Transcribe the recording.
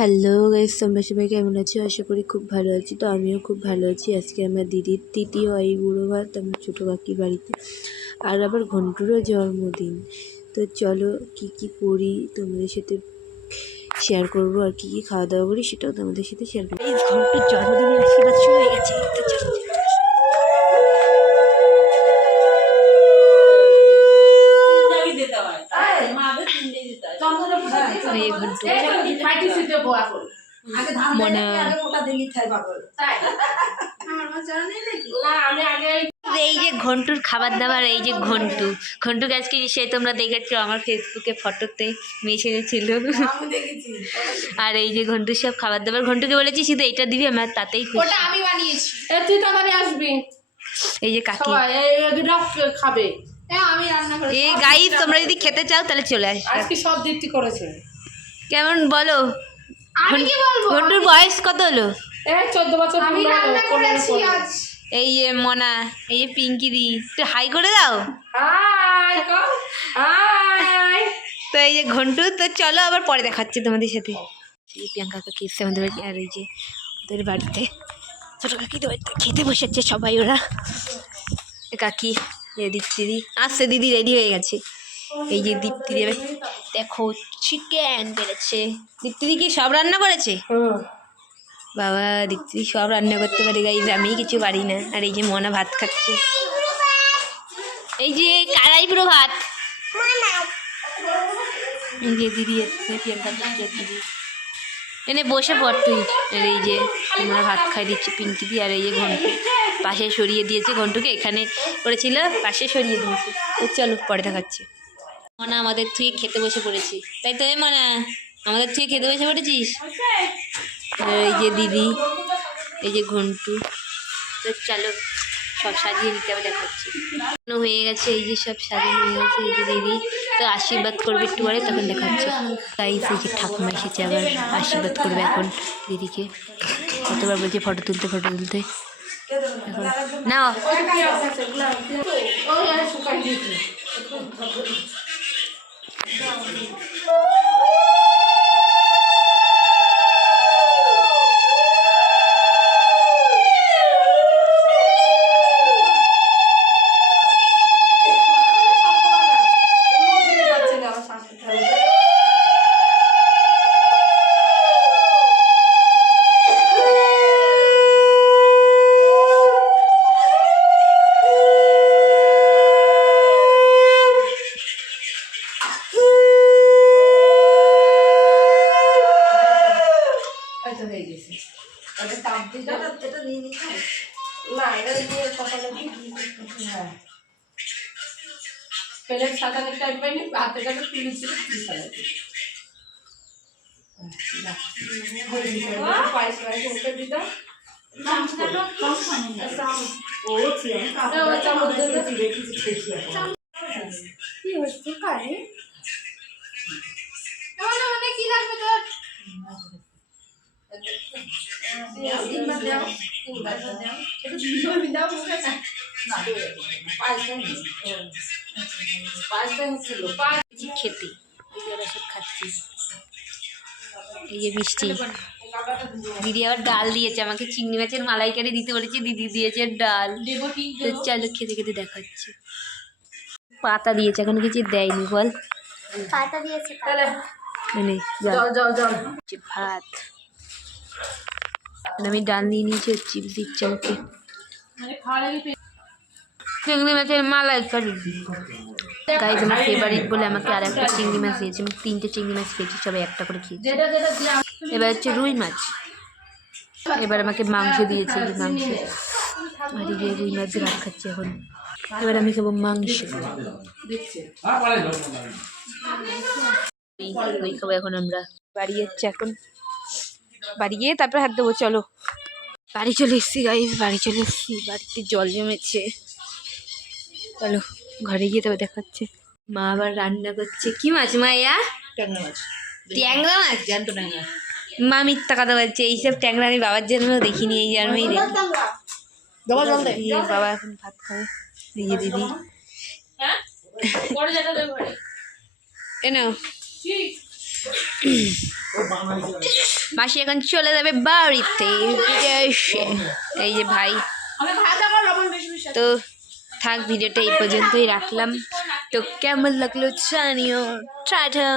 Hello guys, তোমরা সবাই কেমন আছো? আশা করি খুব ভালো আছি। তো আমিও খুব ভালো আছি। আজকে আমার দিদির তৃতীয় আইবুড়ো ভাত আমার ছোটো কাকির বাড়িতে, আর আবার ঘন্টুরও জন্মদিন। তো চলো কি কি করি তোমাদের সাথে শেয়ার করব, আর কি কি খাওয়া দাওয়া করি সেটাও তোমাদের সাথে শেয়ার করবো। ঘন্টুর জন্মদিনের আশীর্বাদ শুরু হয়ে গেছে। তো চলো এই যে ঘন্টুর খাবার দাবার, এই যে ঘন্টু আজকে সে তোমরা দেখেছো আমার ফেসবুকে ফটোতে মেসেজে ছিল। আর এই যে ঘন্টুর সব খাবার দাবার, ঘন্টুকে বলেছি শুধু এটা দিবি, আমার তাতেই খুশি। আমি বানিয়েছি, তুই তো মানে আসবি। এই যে কাকি খাবে, আমি রান্না করেছি। এই গাইস, তোমরা যদি খেতে চাও তাহলে চলে আস। আজকে সব দিকটি করেছে। কেমন বলো? আমি কি বলবো? ঘন্টুর বয়স কত হলো? 14 বছর। আমি রান্না করেছি আজ। এই যে মনা, এই যে পিঙ্কি দি, একটু হাই করে দাও। High high. তো এই যে ঘন্টু, তো চলো আবার পরে দেখাচ্ছি তোমাদের সাথে। প্রিয়াঙ্কা কাকি এসছে আমাদের বাড়ি, আর এই যে ওদের বাড়িতে ছোটো কাকিদের বাড়িতে খেতে বসেছে সবাই ওরা। কাকি, দীপ্তিদি আসছে, দিদি রেডি হয়ে গেছে। এই যে দীপ্তিদি দেখো চিকেন বেড়েছে। দীপ্তিদি কি সব রান্না করেছে? বাবা, দীপ্তিদি সব রান্না করতে পারে গাইজ, আমি কিছু পারি না। আর এই যে মনা ভাত খাচ্ছে, এই যে কারাই পুরো ভাত। এই যে দিদি এসছে, প্রিয়াঙ্কা দিদি এনে বসে পড় তুই। আর এই যে আমরা ভাত খাই দিচ্ছি পিঙ্কি দি, আর এই যে ঘন্টু পাশে সরিয়ে দিয়েছে, ঘন্টুকে এখানে করেছিল পাশে সরিয়ে দিয়েছে। তো চলো পরে দেখাচ্ছি। মনা আমাদের থেকে খেতে বসে পড়েছি, তাই তো? মনা আমাদের থেকে খেতে বসে পড়েছিস। এই যে দিদি, এই যে ঘন্টু। তো চলো সব সাজিয়ে নিতে হবে, দেখাচ্ছি। হয়ে গেছে, এই যে সব সাজানো হয়ে গেছে। এই যে দিদি তো আশীর্বাদ করবে একটু পরে, তখন দেখাচ্ছে। তাই এই যে ঠাকুমা এসেছে, আবার আশীর্বাদ করবে এখন দিদিকে। কতবার বলছে ফটো তুলতে এখন না। প্লেট সাজানোর টাইম পাইনি, হাতে কাছে তুলেছিল কি লাগবে তোর? খেতে সব খাচ্ছি। এই যে মিষ্টি, দিদি আবার ডাল দিয়েছে আমাকে, চিংড়ি মাছের মালাইকারি দিতে বলেছি, দিদি দিয়েছে ডাল। তো চলো খেতে খেতে দেখাচ্ছি। পাতা দিয়েছে, এখন কিছু দেয়নি বল। পাতা দিয়েছে মানে ভাত, আমি ডাল নিয়ে নিয়েছি, চিপস দিচ্ছে আমাকে। চিংড়ি মাছের মালাইকারি গাইজ আমার ফেভারিট বলে আমাকে আর একটা চিংড়ি মাছ দিয়েছে। আমি 3টে চিংড়ি মাছ খেয়েছি, সবাই একটা করে খেয়েছি। এবার হচ্ছে রুই মাছ, এবার আমাকে মাংস দিয়েছে, মাংস। আর এই রুই মাছ দিয়ে ভাত খাচ্ছি এখন। এবার আমি খাবো মাংস, ওই খাবো এখন। আমরা বাড়ি যাচ্ছি এখন, বাড়ি গিয়ে তারপর হাত দেবো। চলো বাড়ি চলে এসেছি গাইজ, বাড়ি চলে এসেছি। বাড়িতে জল জমেছে, চলো ঘরে গিয়ে তবে দেখাচ্ছে। মা আবার রান্না করছে। কি মাছ মা? ট্যাংরা মাছ। ট্যাংরা মাছ? জ্যান্ত ট্যাংরা। মা মিথ্যা কথা বলছে, এইসব ট্যাংরা আমি বাবার জন্য দেখিনি, এই জন্মই দেখি। বাবা এখন ভাত খাবে। এই যে দিদি, এ নাও মাসি এখন চলে যাবে বাড়িতে বিদেশে। এই যে ভাই, আমি ভাত আমার লবণ বেশি বেশি তো থাক ভিডিওটা এই পর্যন্তই রাখলাম। তো কেমন লাগলো জানিও। টাটা।